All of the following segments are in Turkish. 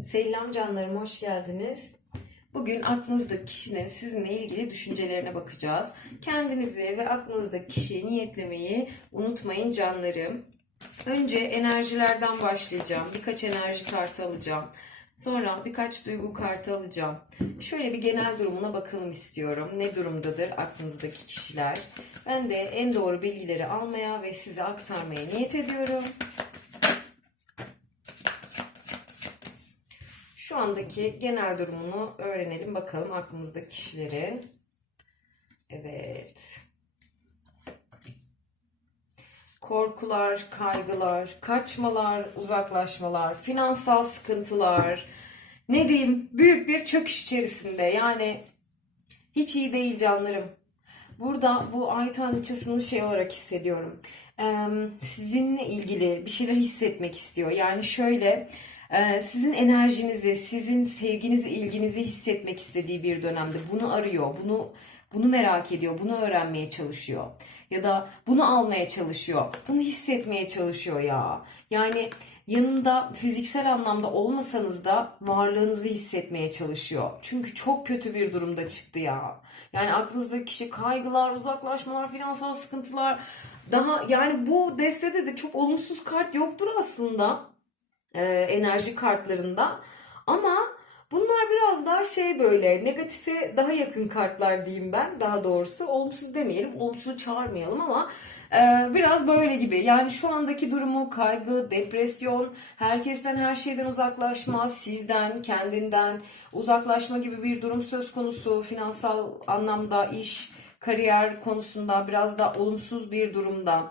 Selam canlarım, hoş geldiniz. Bugün aklınızdaki kişinin sizinle ilgili düşüncelerine bakacağız. Kendinizi ve aklınızdaki kişiyi niyetlemeyi unutmayın canlarım. Önce enerjilerden başlayacağım. Birkaç enerji kartı alacağım. Sonra birkaç duygu kartı alacağım. Şöyle bir genel durumuna bakalım istiyorum. Ne durumdadır aklınızdaki kişiler? Ben de en doğru bilgileri almaya ve size aktarmaya niyet ediyorum. Şu andaki genel durumunu öğrenelim bakalım aklımızdaki kişilerin. Evet. Korkular, kaygılar, kaçmalar, uzaklaşmalar, finansal sıkıntılar. Ne diyeyim? Büyük bir çöküş içerisinde. Yani hiç iyi değil canlarım. Burada bu ay tanrıçasını şey olarak hissediyorum. Ee, sizinle ilgili bir şeyler hissetmek istiyor. Yani şöyle sizin enerjinizi, sizin sevginizi, ilginizi hissetmek istediği bir dönemde bunu arıyor. Bunu bunu merak ediyor, bunu öğrenmeye çalışıyor. Ya da bunu almaya çalışıyor. Bunu hissetmeye çalışıyor ya. Yani yanında fiziksel anlamda olmasanız da varlığınızı hissetmeye çalışıyor. Çünkü çok kötü bir durumda çıktı ya. Yani aklınızdaki kişi kaygılar, uzaklaşmalar, finansal sıkıntılar. Daha yani bu destede de çok olumsuz kart yoktur aslında. Ee, enerji kartlarında. Ama bunlar biraz daha şey böyle negatife daha yakın kartlar diyeyim ben daha doğrusu. Olumsuz demeyelim, olumsuzu çağırmayalım ama e, biraz böyle gibi. Yani şu andaki durumu kaygı, depresyon, herkesten her şeyden uzaklaşma, sizden, kendinden uzaklaşma gibi bir durum söz konusu. Finansal anlamda iş, kariyer konusunda biraz da olumsuz bir durumda.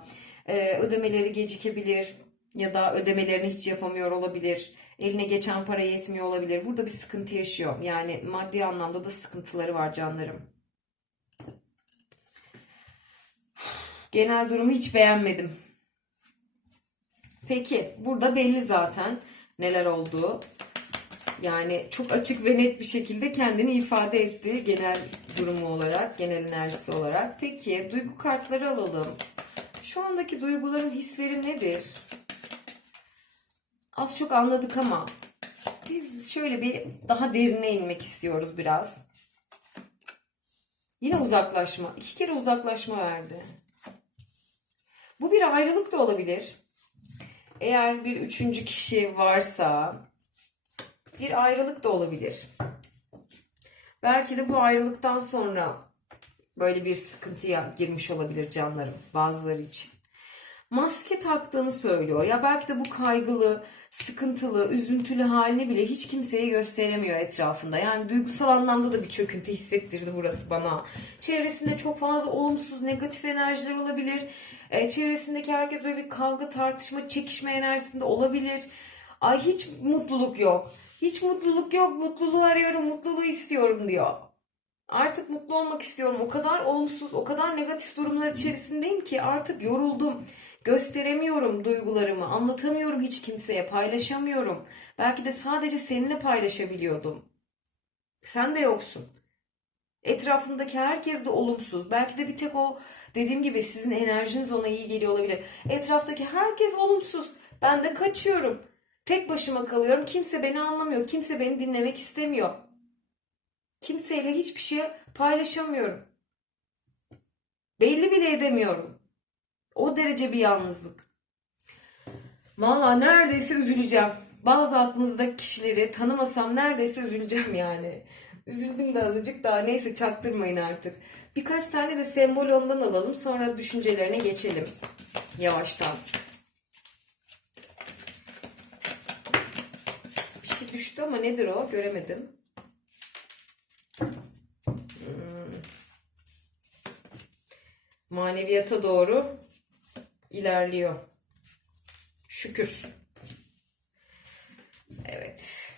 E, ödemeleri gecikebilir ya da ödemelerini hiç yapamıyor olabilir. Eline geçen para yetmiyor olabilir. Burada bir sıkıntı yaşıyor. Yani maddi anlamda da sıkıntıları var canlarım. Genel durumu hiç beğenmedim. Peki burada belli zaten neler olduğu. Yani çok açık ve net bir şekilde kendini ifade etti genel durumu olarak, genel enerjisi olarak. Peki duygu kartları alalım. Şu andaki duyguların hisleri nedir? Az çok anladık ama biz şöyle bir daha derine inmek istiyoruz biraz. Yine uzaklaşma. İki kere uzaklaşma verdi. Bu bir ayrılık da olabilir. Eğer bir üçüncü kişi varsa bir ayrılık da olabilir. Belki de bu ayrılıktan sonra böyle bir sıkıntıya girmiş olabilir canlarım bazıları için. Maske taktığını söylüyor. Ya belki de bu kaygılı, sıkıntılı, üzüntülü halini bile hiç kimseye gösteremiyor etrafında. Yani duygusal anlamda da bir çöküntü hissettirdi burası bana. Çevresinde çok fazla olumsuz, negatif enerjiler olabilir. E, çevresindeki herkes böyle bir kavga, tartışma, çekişme enerjisinde olabilir. Ay hiç mutluluk yok. Hiç mutluluk yok. Mutluluğu arıyorum, mutluluğu istiyorum diyor. Artık mutlu olmak istiyorum. O kadar olumsuz, o kadar negatif durumlar içerisindeyim ki artık yoruldum. Gösteremiyorum duygularımı, anlatamıyorum hiç kimseye, paylaşamıyorum. Belki de sadece seninle paylaşabiliyordum. Sen de yoksun. Etrafımdaki herkes de olumsuz. Belki de bir tek o dediğim gibi sizin enerjiniz ona iyi geliyor olabilir. Etraftaki herkes olumsuz. Ben de kaçıyorum. Tek başıma kalıyorum. Kimse beni anlamıyor. Kimse beni dinlemek istemiyor. Kimseyle hiçbir şey paylaşamıyorum. Belli bile edemiyorum. O derece bir yalnızlık. Valla neredeyse üzüleceğim. Bazı aklınızdaki kişileri tanımasam neredeyse üzüleceğim yani. Üzüldüm de azıcık daha neyse çaktırmayın artık. Birkaç tane de sembol ondan alalım sonra düşüncelerine geçelim. Yavaştan. Bir şey düştü ama nedir o göremedim. maneviyata doğru ilerliyor. Şükür. Evet.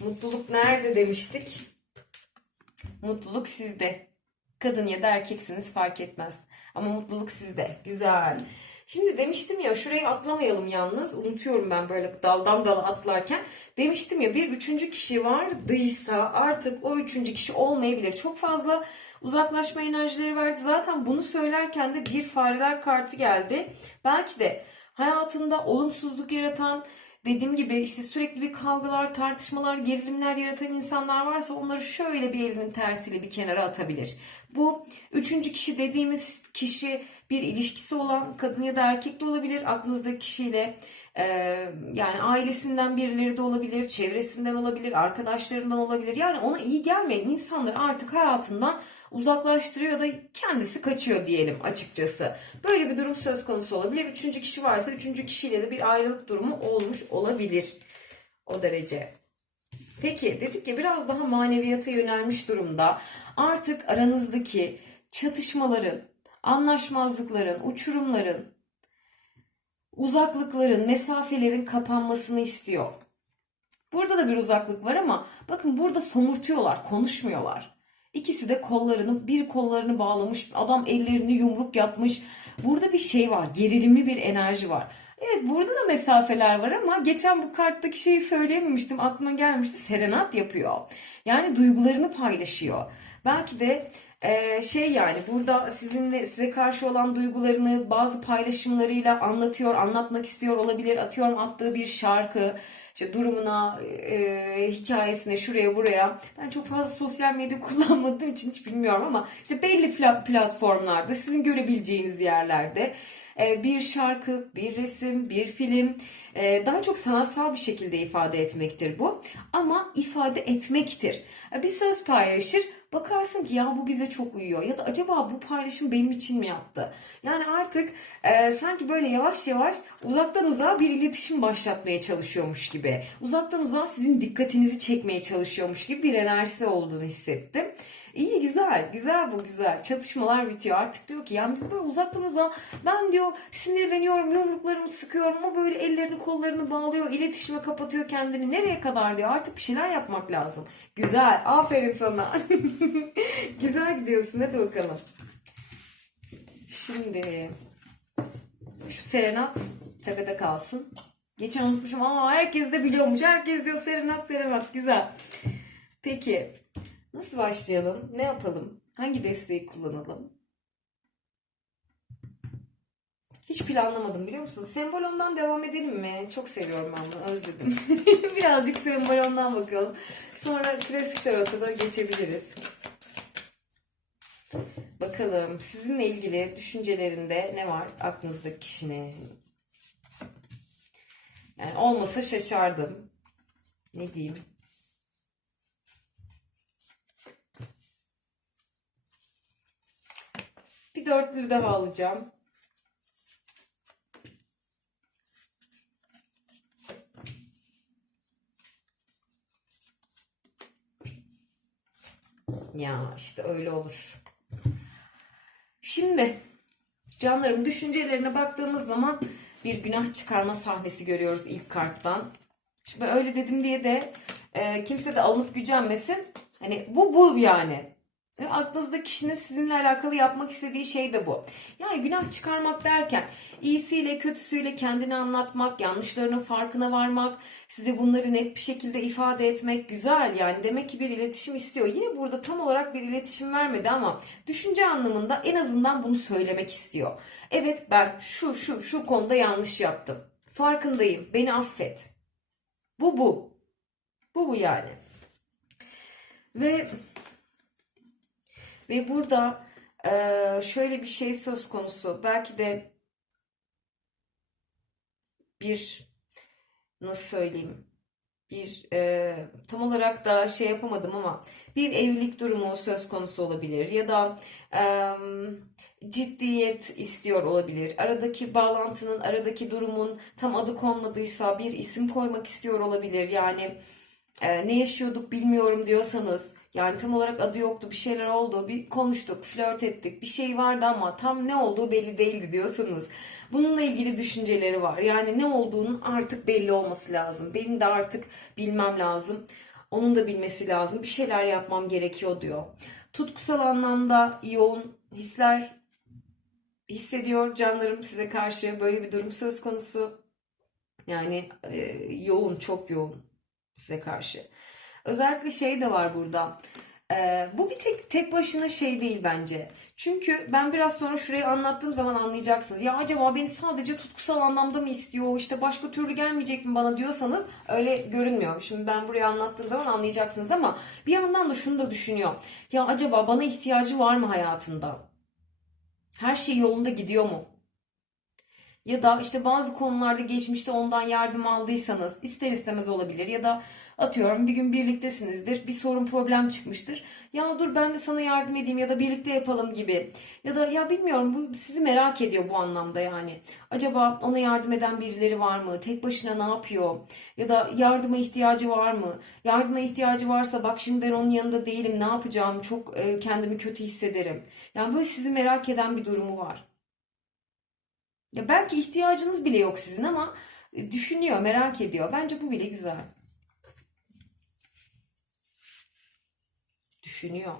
Mutluluk nerede demiştik? Mutluluk sizde. Kadın ya da erkeksiniz fark etmez. Ama mutluluk sizde. Güzel. Şimdi demiştim ya şurayı atlamayalım yalnız. Unutuyorum ben böyle daldan dala atlarken. Demiştim ya bir üçüncü kişi vardıysa artık o üçüncü kişi olmayabilir. Çok fazla uzaklaşma enerjileri verdi. Zaten bunu söylerken de bir fareler kartı geldi. Belki de hayatında olumsuzluk yaratan dediğim gibi işte sürekli bir kavgalar, tartışmalar, gerilimler yaratan insanlar varsa onları şöyle bir elinin tersiyle bir kenara atabilir. Bu üçüncü kişi dediğimiz kişi bir ilişkisi olan kadın ya da erkek de olabilir. Aklınızdaki kişiyle e, yani ailesinden birileri de olabilir, çevresinden olabilir, arkadaşlarından olabilir. Yani ona iyi gelmeyen insanları artık hayatından uzaklaştırıyor da kendisi kaçıyor diyelim açıkçası. Böyle bir durum söz konusu olabilir. Üçüncü kişi varsa üçüncü kişiyle de bir ayrılık durumu olmuş olabilir. O derece. Peki dedik ya biraz daha maneviyata yönelmiş durumda. Artık aranızdaki çatışmaların, anlaşmazlıkların, uçurumların, uzaklıkların, mesafelerin kapanmasını istiyor. Burada da bir uzaklık var ama bakın burada somurtuyorlar, konuşmuyorlar. İkisi de kollarını, bir kollarını bağlamış, adam ellerini yumruk yapmış. Burada bir şey var, gerilimli bir enerji var. Evet burada da mesafeler var ama geçen bu karttaki şeyi söyleyememiştim, aklıma gelmişti. Serenat yapıyor. Yani duygularını paylaşıyor. Belki de e, şey yani burada sizinle size karşı olan duygularını bazı paylaşımlarıyla anlatıyor, anlatmak istiyor olabilir. Atıyorum attığı bir şarkı, işte durumuna, e, hikayesine, şuraya buraya. Ben çok fazla sosyal medya kullanmadığım için hiç bilmiyorum ama işte belli pla- platformlarda, sizin görebileceğiniz yerlerde e, bir şarkı, bir resim, bir film e, daha çok sanatsal bir şekilde ifade etmektir bu. Ama ifade etmektir. E, Bir söz paylaşır, bakarsın ki ya bu bize çok uyuyor ya da acaba bu paylaşım benim için mi yaptı? Yani artık e, sanki böyle yavaş yavaş uzaktan uzağa bir iletişim başlatmaya çalışıyormuş gibi. Uzaktan uzağa sizin dikkatinizi çekmeye çalışıyormuş gibi bir enerjisi olduğunu hissettim. İyi güzel, güzel bu güzel. Çatışmalar bitiyor. Artık diyor ki yani biz böyle uzaktan uzağa ben diyor sinirleniyorum, yumruklarımı sıkıyorum. O böyle ellerini kollarını bağlıyor, iletişime kapatıyor kendini. Nereye kadar diyor. Artık bir şeyler yapmak lazım. Güzel, aferin sana. güzel gidiyorsun. Hadi bakalım. Şimdi şu serenat tepede kalsın. Geçen unutmuşum ama herkes de biliyormuş. Herkes diyor serenat serenat. Güzel. Peki nasıl başlayalım? Ne yapalım? Hangi desteği kullanalım? Hiç planlamadım biliyor musun? Sembolondan devam edelim mi? Çok seviyorum ben bunu. Özledim. Birazcık sembolondan bakalım. Sonra klasik tarota da geçebiliriz. Bakalım sizinle ilgili düşüncelerinde ne var aklınızdaki kişinin? Yani olmasa şaşardım. Ne diyeyim? Dörtlü daha alacağım. Ya işte öyle olur. Şimdi canlarım düşüncelerine baktığımız zaman bir günah çıkarma sahnesi görüyoruz ilk karttan. Şimdi öyle dedim diye de e, kimse de alınıp gücenmesin. Hani bu bu yani. Ve aklınızda kişinin sizinle alakalı yapmak istediği şey de bu. Yani günah çıkarmak derken iyisiyle kötüsüyle kendini anlatmak, yanlışlarının farkına varmak, size bunları net bir şekilde ifade etmek güzel. Yani demek ki bir iletişim istiyor. Yine burada tam olarak bir iletişim vermedi ama düşünce anlamında en azından bunu söylemek istiyor. Evet ben şu şu şu konuda yanlış yaptım. Farkındayım. Beni affet. Bu bu. Bu bu yani. Ve ve burada eee, şöyle bir şey söz konusu. Belki de bir nasıl söyleyeyim bir eee, tam olarak da şey yapamadım ama bir evlilik durumu söz konusu olabilir ya da eee, ciddiyet istiyor olabilir. Aradaki bağlantının, aradaki durumun tam adı konmadıysa bir isim koymak istiyor olabilir. Yani e, ne yaşıyorduk bilmiyorum diyorsanız yani tam olarak adı yoktu bir şeyler oldu bir konuştuk flört ettik bir şey vardı ama tam ne olduğu belli değildi diyorsanız bununla ilgili düşünceleri var. Yani ne olduğunun artık belli olması lazım. Benim de artık bilmem lazım onun da bilmesi lazım. Bir şeyler yapmam gerekiyor diyor. Tutkusal anlamda yoğun hisler hissediyor canlarım size karşı. Böyle bir durum söz konusu. Yani e, yoğun çok yoğun size karşı. Özellikle şey de var burada. Ee, bu bir tek tek başına şey değil bence. Çünkü ben biraz sonra şurayı anlattığım zaman anlayacaksınız. Ya acaba beni sadece tutkusal anlamda mı istiyor? İşte başka türlü gelmeyecek mi bana diyorsanız öyle görünmüyor. Şimdi ben burayı anlattığım zaman anlayacaksınız ama bir yandan da şunu da düşünüyor. Ya acaba bana ihtiyacı var mı hayatında? Her şey yolunda gidiyor mu? Ya da işte bazı konularda geçmişte ondan yardım aldıysanız ister istemez olabilir ya da atıyorum bir gün birliktesinizdir bir sorun problem çıkmıştır. Ya dur ben de sana yardım edeyim ya da birlikte yapalım gibi. Ya da ya bilmiyorum bu sizi merak ediyor bu anlamda yani. Acaba ona yardım eden birileri var mı? Tek başına ne yapıyor? Ya da yardıma ihtiyacı var mı? Yardıma ihtiyacı varsa bak şimdi ben onun yanında değilim ne yapacağım? Çok e, kendimi kötü hissederim. Yani böyle sizi merak eden bir durumu var. Ya belki ihtiyacınız bile yok sizin ama e, düşünüyor, merak ediyor. Bence bu bile güzel. Düşünüyor.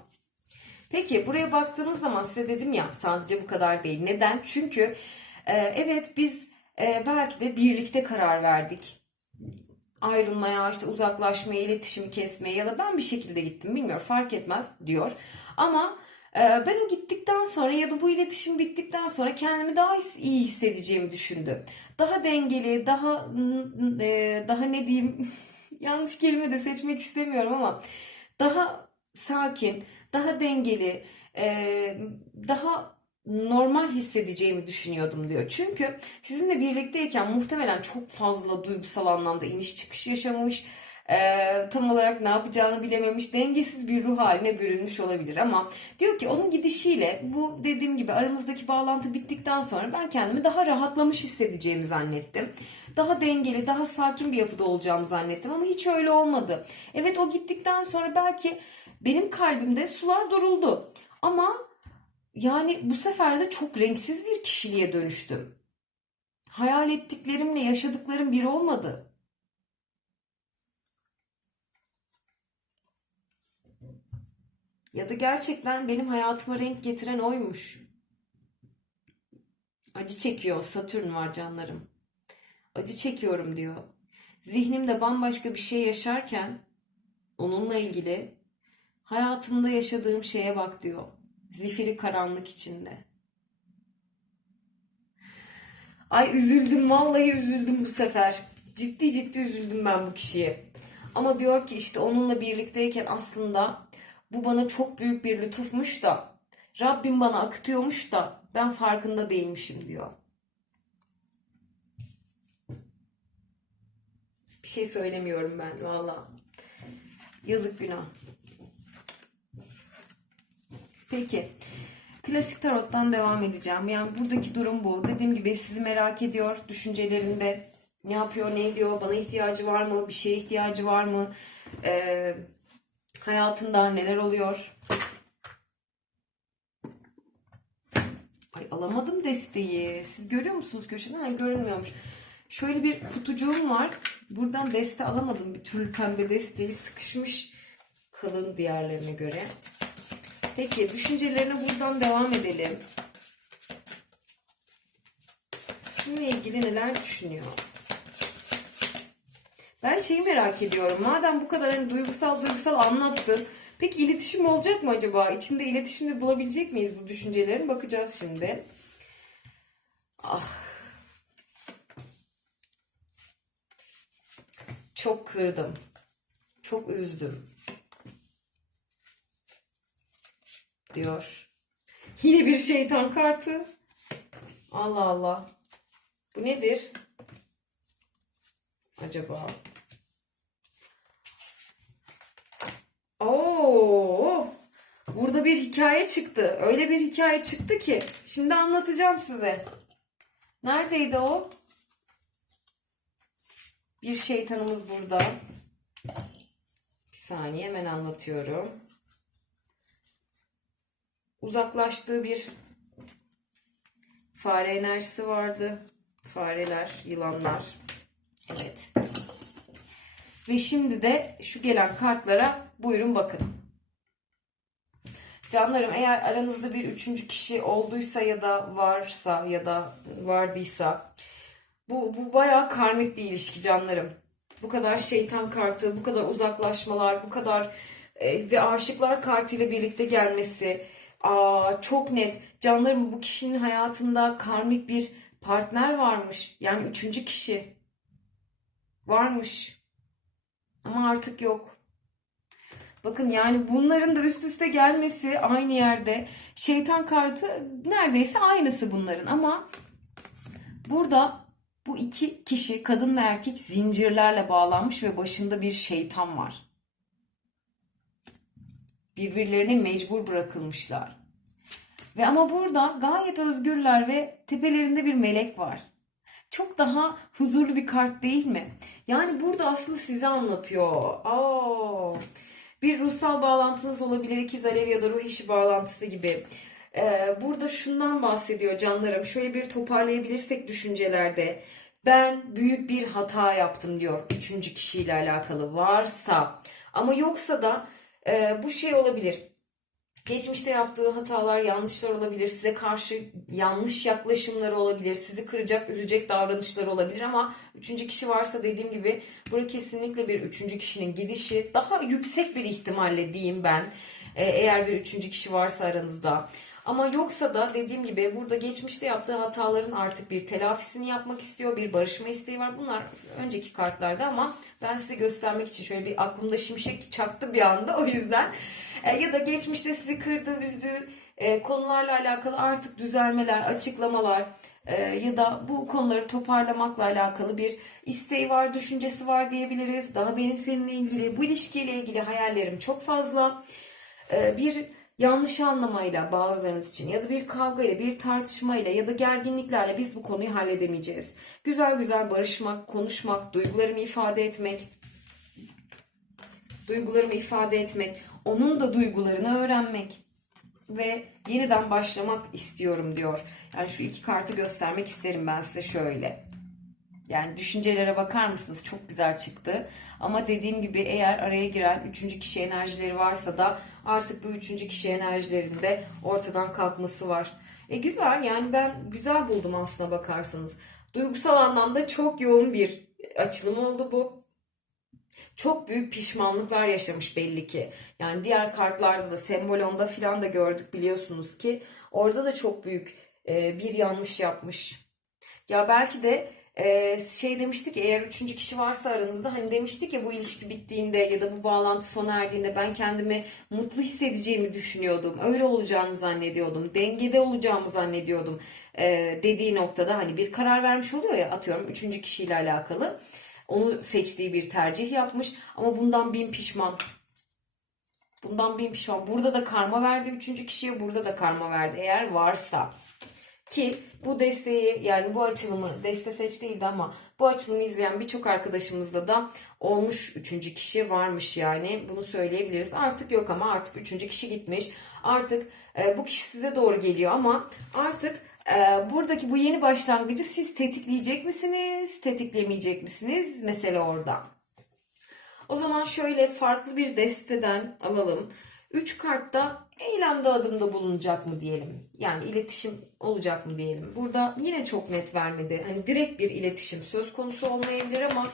Peki buraya baktığımız zaman size dedim ya sadece bu kadar değil. Neden? Çünkü e, evet biz e, belki de birlikte karar verdik. Ayrılmaya, işte uzaklaşmaya, iletişimi kesmeye ya da ben bir şekilde gittim bilmiyorum fark etmez diyor. Ama ben o gittikten sonra ya da bu iletişim bittikten sonra kendimi daha iyi hissedeceğimi düşündüm. Daha dengeli, daha e, daha ne diyeyim yanlış kelime de seçmek istemiyorum ama daha sakin, daha dengeli, e, daha normal hissedeceğimi düşünüyordum diyor. Çünkü sizinle birlikteyken muhtemelen çok fazla duygusal anlamda iniş çıkış yaşamış, e, tam olarak ne yapacağını bilememiş, dengesiz bir ruh haline bürünmüş olabilir ama diyor ki onun gidişiyle bu dediğim gibi aramızdaki bağlantı bittikten sonra ben kendimi daha rahatlamış hissedeceğimi zannettim. Daha dengeli, daha sakin bir yapıda olacağımı zannettim ama hiç öyle olmadı. Evet o gittikten sonra belki benim kalbimde sular duruldu. Ama yani bu sefer de çok renksiz bir kişiliğe dönüştüm. Hayal ettiklerimle yaşadıklarım bir olmadı. Ya da gerçekten benim hayatıma renk getiren oymuş. Acı çekiyor. Satürn var canlarım. Acı çekiyorum diyor. Zihnimde bambaşka bir şey yaşarken onunla ilgili hayatımda yaşadığım şeye bak diyor. Zifiri karanlık içinde. Ay üzüldüm vallahi üzüldüm bu sefer. Ciddi ciddi üzüldüm ben bu kişiye. Ama diyor ki işte onunla birlikteyken aslında bu bana çok büyük bir lütufmuş da Rabbim bana akıtıyormuş da ben farkında değilmişim diyor. Bir şey söylemiyorum ben valla. Yazık günah. Peki. Klasik tarottan devam edeceğim. Yani buradaki durum bu. Dediğim gibi sizi merak ediyor düşüncelerinde. Ne yapıyor, ne ediyor, bana ihtiyacı var mı, bir şeye ihtiyacı var mı, Ee, hayatında neler oluyor. Ay alamadım desteği. Siz görüyor musunuz köşeden? Hayır görünmüyormuş. Şöyle bir kutucuğum var. Buradan deste alamadım. Bir türlü pembe desteği sıkışmış kalın diğerlerine göre. Peki düşüncelerine buradan devam edelim. Sizinle ilgili neler düşünüyor? Ben şeyi merak ediyorum. Madem bu kadar hani duygusal duygusal anlattı. Peki iletişim olacak mı acaba? İçinde iletişimde bulabilecek miyiz bu düşüncelerin? Bakacağız şimdi. Ah. Çok kırdım. Çok üzdüm. Diyor. Yine bir şeytan kartı. Allah Allah. Bu nedir? Acaba? Burada bir hikaye çıktı. Öyle bir hikaye çıktı ki şimdi anlatacağım size. Neredeydi o? Bir şeytanımız burada. Bir saniye hemen anlatıyorum. Uzaklaştığı bir fare enerjisi vardı. Fareler, yılanlar. Evet. Ve şimdi de şu gelen kartlara buyurun bakın. Canlarım eğer aranızda bir üçüncü kişi olduysa ya da varsa ya da vardıysa bu, bu bayağı karmik bir ilişki canlarım. Bu kadar şeytan kartı, bu kadar uzaklaşmalar, bu kadar e, ve aşıklar kartıyla birlikte gelmesi. Aa, çok net. Canlarım bu kişinin hayatında karmik bir partner varmış. Yani üçüncü kişi varmış. Ama artık yok. Bakın yani bunların da üst üste gelmesi aynı yerde. Şeytan kartı neredeyse aynısı bunların ama burada bu iki kişi kadın ve erkek zincirlerle bağlanmış ve başında bir şeytan var. Birbirlerine mecbur bırakılmışlar. Ve ama burada gayet özgürler ve tepelerinde bir melek var. Çok daha huzurlu bir kart değil mi? Yani burada aslında size anlatıyor. Aa, bir ruhsal bağlantınız olabilir. ikiz alev ya da ruh eşi bağlantısı gibi. Ee, burada şundan bahsediyor canlarım. Şöyle bir toparlayabilirsek düşüncelerde. Ben büyük bir hata yaptım diyor. Üçüncü kişiyle alakalı varsa. Ama yoksa da e, bu şey olabilir. Geçmişte yaptığı hatalar, yanlışlar olabilir. Size karşı yanlış yaklaşımları olabilir. Sizi kıracak, üzecek davranışlar olabilir ama üçüncü kişi varsa dediğim gibi burada kesinlikle bir üçüncü kişinin gidişi daha yüksek bir ihtimalle diyeyim ben. Ee, eğer bir üçüncü kişi varsa aranızda. Ama yoksa da dediğim gibi burada geçmişte yaptığı hataların artık bir telafisini yapmak istiyor. Bir barışma isteği var. Bunlar önceki kartlarda ama ben size göstermek için şöyle bir aklımda şimşek çaktı bir anda o yüzden. E, ya da geçmişte sizi kırdığı, üzdüğü e, konularla alakalı artık düzelmeler, açıklamalar e, ya da bu konuları toparlamakla alakalı bir isteği var, düşüncesi var diyebiliriz. Daha benim seninle ilgili, bu ilişkiyle ilgili hayallerim çok fazla. E, bir yanlış anlamayla bazılarınız için ya da bir kavgayla, bir tartışmayla ya da gerginliklerle biz bu konuyu halledemeyeceğiz. Güzel güzel barışmak, konuşmak, duygularımı ifade etmek, duygularımı ifade etmek, onun da duygularını öğrenmek ve yeniden başlamak istiyorum diyor. Yani şu iki kartı göstermek isterim ben size şöyle. Yani düşüncelere bakar mısınız? Çok güzel çıktı. Ama dediğim gibi eğer araya giren üçüncü kişi enerjileri varsa da artık bu üçüncü kişi enerjilerinde ortadan kalkması var. E güzel yani ben güzel buldum aslına bakarsanız. Duygusal anlamda çok yoğun bir açılım oldu bu çok büyük pişmanlıklar yaşamış belli ki. Yani diğer kartlarda da sembolonda filan da gördük biliyorsunuz ki orada da çok büyük e, bir yanlış yapmış. Ya belki de şey demiştik eğer üçüncü kişi varsa aranızda hani demiştik ya bu ilişki bittiğinde ya da bu bağlantı sona erdiğinde ben kendimi mutlu hissedeceğimi düşünüyordum. Öyle olacağını zannediyordum. Dengede olacağımı zannediyordum. E, dediği noktada hani bir karar vermiş oluyor ya atıyorum üçüncü kişiyle alakalı. Onu seçtiği bir tercih yapmış ama bundan bin pişman. Bundan bin pişman. Burada da karma verdi üçüncü kişiye, burada da karma verdi eğer varsa. Ki bu desteği yani bu açılımı deste seç değildi ama bu açılımı izleyen birçok arkadaşımızda da olmuş üçüncü kişi varmış yani bunu söyleyebiliriz. Artık yok ama artık üçüncü kişi gitmiş. Artık e, bu kişi size doğru geliyor ama artık ee, buradaki bu yeni başlangıcı siz tetikleyecek misiniz, tetiklemeyecek misiniz? Mesele orada. O zaman şöyle farklı bir desteden alalım. Üç kartta eylemde adımda bulunacak mı diyelim. Yani iletişim olacak mı diyelim. Burada yine çok net vermedi. Hani direkt bir iletişim söz konusu olmayabilir ama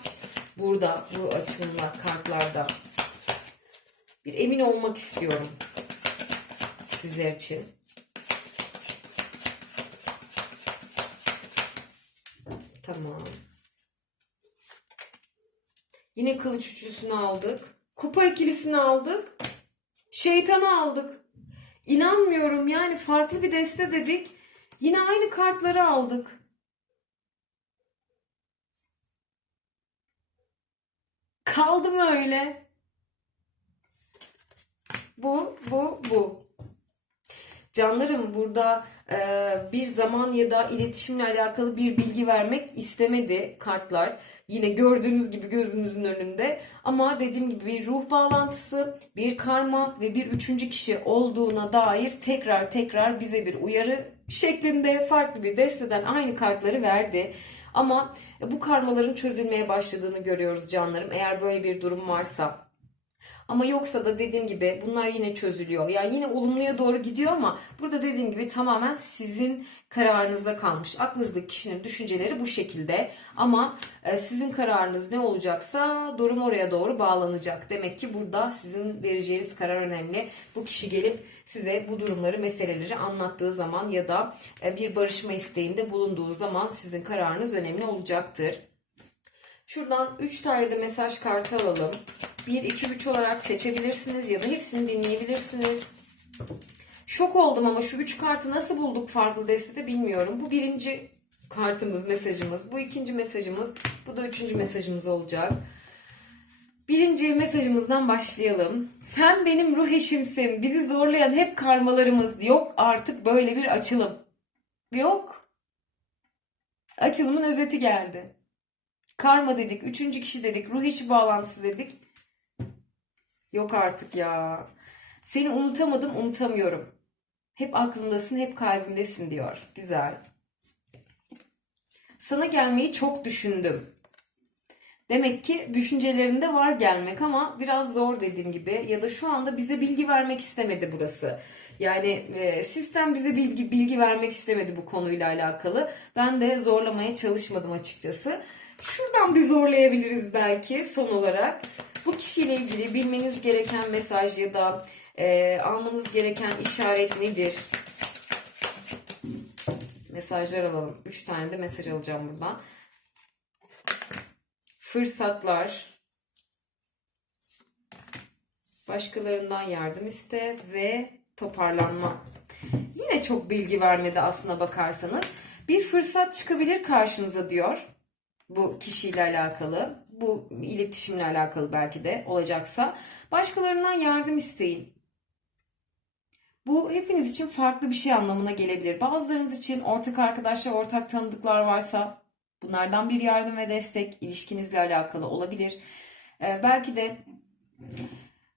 burada bu açılımlar kartlarda bir emin olmak istiyorum sizler için. Tamam. Yine kılıç üçlüsünü aldık. Kupa ikilisini aldık. Şeytanı aldık. İnanmıyorum yani farklı bir deste dedik. Yine aynı kartları aldık. Kaldım öyle. Bu, bu, bu. Canlarım burada e, bir zaman ya da iletişimle alakalı bir bilgi vermek istemedi kartlar. Yine gördüğünüz gibi gözünüzün önünde. Ama dediğim gibi bir ruh bağlantısı, bir karma ve bir üçüncü kişi olduğuna dair tekrar tekrar bize bir uyarı şeklinde farklı bir desteden aynı kartları verdi. Ama bu karmaların çözülmeye başladığını görüyoruz canlarım. Eğer böyle bir durum varsa Ama yoksa da dediğim gibi bunlar yine çözülüyor. Yani yine olumluya doğru gidiyor ama burada dediğim gibi tamamen sizin kararınızda kalmış. Aklınızdaki kişinin düşünceleri bu şekilde. Ama e, sizin kararınız ne olacaksa durum oraya doğru bağlanacak. Demek ki burada sizin vereceğiniz karar önemli. Bu kişi gelip size bu durumları, meseleleri anlattığı zaman ya da e, bir barışma isteğinde bulunduğu zaman sizin kararınız önemli olacaktır. Şuradan 3 tane de mesaj kartı alalım. 1, 2, 3 olarak seçebilirsiniz ya da hepsini dinleyebilirsiniz. Şok oldum ama şu 3 kartı nasıl bulduk farklı destede bilmiyorum. Bu birinci kartımız, mesajımız. Bu ikinci mesajımız. Bu da üçüncü mesajımız olacak. Birinci mesajımızdan başlayalım. Sen benim ruh eşimsin. Bizi zorlayan hep karmalarımız. Yok artık böyle bir açılım. Yok. Açılımın özeti geldi. Karma dedik, üçüncü kişi dedik, ruh eşi bağlantısı dedik. Yok artık ya. Seni unutamadım, unutamıyorum. Hep aklımdasın, hep kalbimdesin diyor. Güzel. Sana gelmeyi çok düşündüm. Demek ki düşüncelerinde var gelmek ama biraz zor dediğim gibi ya da şu anda bize bilgi vermek istemedi burası. Yani e, sistem bize bilgi bilgi vermek istemedi bu konuyla alakalı. Ben de zorlamaya çalışmadım açıkçası. Şuradan bir zorlayabiliriz belki son olarak. Bu kişiyle ilgili bilmeniz gereken mesaj ya da e, almanız gereken işaret nedir? Mesajlar alalım. 3 tane de mesaj alacağım buradan fırsatlar, başkalarından yardım iste ve toparlanma. Yine çok bilgi vermedi aslına bakarsanız. Bir fırsat çıkabilir karşınıza diyor. Bu kişiyle alakalı, bu iletişimle alakalı belki de olacaksa. Başkalarından yardım isteyin. Bu hepiniz için farklı bir şey anlamına gelebilir. Bazılarınız için ortak arkadaşlar, ortak tanıdıklar varsa Bunlardan bir yardım ve destek ilişkinizle alakalı olabilir. Ee, belki de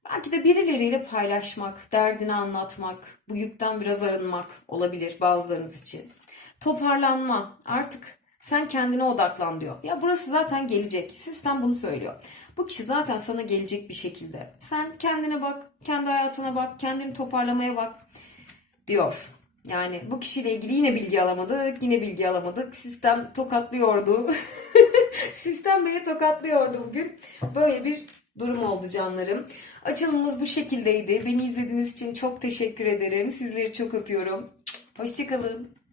belki de birileriyle paylaşmak, derdini anlatmak, bu yükten biraz arınmak olabilir bazılarınız için. Toparlanma. Artık sen kendine odaklan diyor. Ya burası zaten gelecek. Sistem bunu söylüyor. Bu kişi zaten sana gelecek bir şekilde. Sen kendine bak, kendi hayatına bak, kendini toparlamaya bak diyor. Yani bu kişiyle ilgili yine bilgi alamadık, yine bilgi alamadık. Sistem tokatlıyordu. Sistem beni tokatlıyordu bugün. Böyle bir durum oldu canlarım. Açılımımız bu şekildeydi. Beni izlediğiniz için çok teşekkür ederim. Sizleri çok öpüyorum. Hoşçakalın.